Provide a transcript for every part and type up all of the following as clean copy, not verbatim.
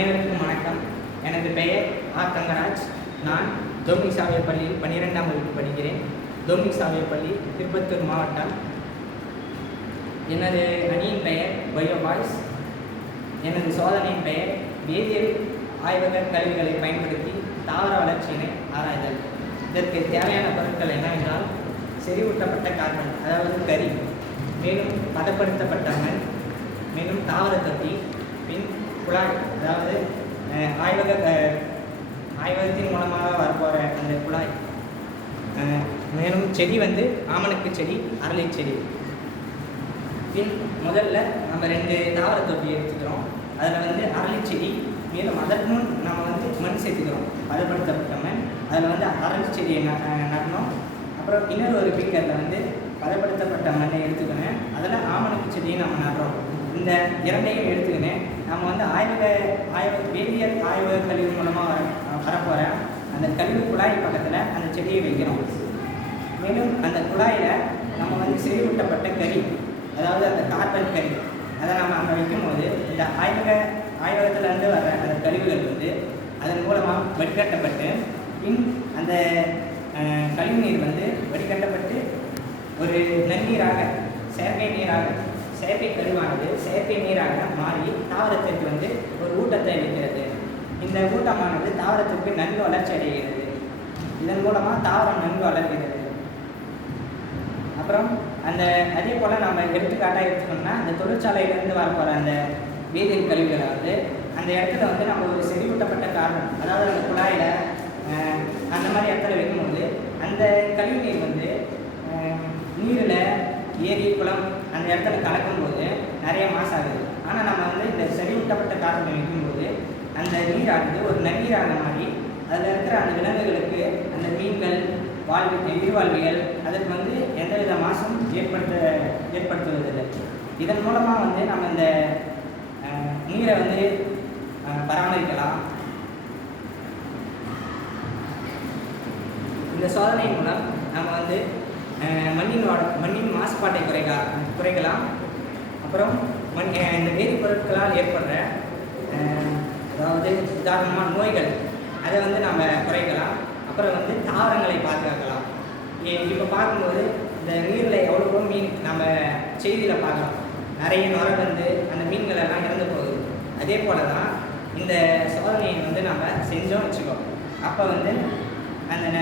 அனைவருக்கும் வணக்கம். எனது பெயர் தங்கராஜ். நான் டொமினிக் சாவியர் பள்ளியில் 12ஆம் வகுப்பு படிக்கிறேன். டொமினிக் சாவியர் பள்ளி, திருப்பத்தூர் மாவட்டம். எனது அணியின் பெயர் பயோ பாய்ஸ். எனது சோதனையின் பெயர் வேதியியல் ஆய்வக கருவிகளை பயன்படுத்தி தாவர வளர்ச்சியினை ஆராய்தல். இதற்கு தேவையான பொருட்கள் என்னவென்றால் செறிவூட்டப்பட்ட கார்பன், அதாவது கரி, மேலும் பதப்படுத்தப்பட்ட மண், மேலும் தாவர தொட்டி, பின் குழாய், அதாவது ஆய்வகத்தின் மூலமாக வரப்போகிற அந்த குழாய், மேலும் செடி ஆமணக்கு செடி, அரளி செடி. பின் முதல்ல நம்ம 2 தாவர தொட்டி எடுத்துக்கிறோம். அதில் அரளி செடி, மேலும் அதற்கு முன் நம்ம மண் சேர்த்துக்கிறோம், பதப்படுத்தப்பட்ட மண். அதில் அரளி செடியை நடணும். அப்புறம் இன்னொரு ஒரு பீக்கரில் பதப்படுத்தப்பட்ட மண்ணை எடுத்துக்கினேன். அதில் ஆமணக்கு செடியை நம்ம நடுறோம். இந்த இரண்டையும் எடுத்துக்கினேன். நம்ம வேதியியல் ஆய்வக கழிவு மூலமாக வரப்போகிற அந்த கழிவு குழாய் பக்கத்தில் அந்த செடியை வைக்கிறோம். மேலும் அந்த குழாயில் நம்ம செறிவூட்டப்பட்ட கரி, அதாவது அந்த கார்பன் கரி, அதை நம்ம அங்கே வைக்கும்போது இந்த ஆய்வகத்திலேருந்து வர்ற அந்த கழிவுகள் அதன் மூலமாக வடிகட்டப்பட்டு, பின் அந்த கழிவு நீர் வடிகட்டப்பட்டு ஒரு நன்னீராக, செயற்கை கழிவானது செயற்கை நீராக மாறி தாவரத்திற்கு ஒரு ஊட்டத்தை அளிக்கிறது. இந்த ஊட்டமானது தாவரத்திற்கு நன்கு வளர்ச்சி அடைகிறது. இதன் மூலமாக தாவரம் நன்கு வளர்கிறது. அப்புறம் அதே போல் நம்ம எடுத்துக்காட்டாக எடுத்துக்கணும்னா, அந்த தொழிற்சாலையிலேருந்து வரப்போகிற அந்த வேதியியல் கழிவுகளை அந்த இடத்துல நம்ம ஒரு செறிவூட்டப்பட்ட கார்பன், அதாவது அந்த குழாயில் அந்த மாதிரி இடத்துல வைக்கும்போது அந்த கழிவு நீர் நீரில், ஏரி, குளம் அந்த இடத்துல கலக்கும்போது நிறைய மாசாகுது. ஆனால் நம்ம இந்த செறிவூட்டப்பட்ட கார்பனை வைக்கும்போது அந்த நீரானது ஒரு நன்னீராக மாறி அதில் இருக்கிற அந்த விலங்குகளுக்கு, அந்த மீன்கள், உயிர்வாழ்விகள் அதற்கு எந்தவித மாசும் ஏற்படுத்துவதில்லை. இதன் மூலமாக நம்ம இந்த நீரை பராமரிக்கலாம். இந்த சோதனை மூலம் நம்ம மண்ணின் மாசுபாட்டை குறைக்கலாம். அப்புறம் இந்த வேதிப்பொருட்களால் ஏற்படுற உதாரணமாக நோய்கள், அதை நம்ம குறைக்கலாம். அப்புறம் தாவரங்களை பாதுகாக்கலாம். இப்போ பார்க்கும்போது இந்த நீரில் எவ்வளவோ மீன் நம்ம செய்தியில் பார்க்கலாம், நிறைய நுரை அந்த மீன்கள் எல்லாம் இறந்து போகுது. அதே போல் தான் இந்த சோதனையை நம்ம செஞ்சோம் வச்சுக்கோ. அப்போ அந்த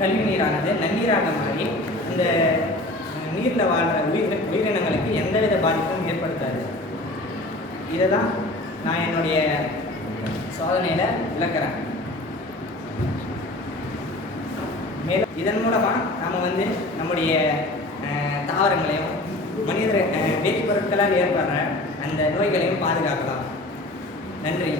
கழிவு நீரானது நன்னீராக மாறி இந்த நீரில் வாழ்கிற உயிரினங்களுக்கு எந்தவித பாதிப்பும் ஏற்படுத்தாது. இதை தான் நான் என்னுடைய சோதனையில் விளக்குறேன். மேலும் இதன் மூலமாக நம்ம நம்முடைய தாவரங்களையும் வேதிப்பொருட்களால் ஏற்படுற அந்த நோய்களையும் பாதுகாக்கலாம். நன்றி.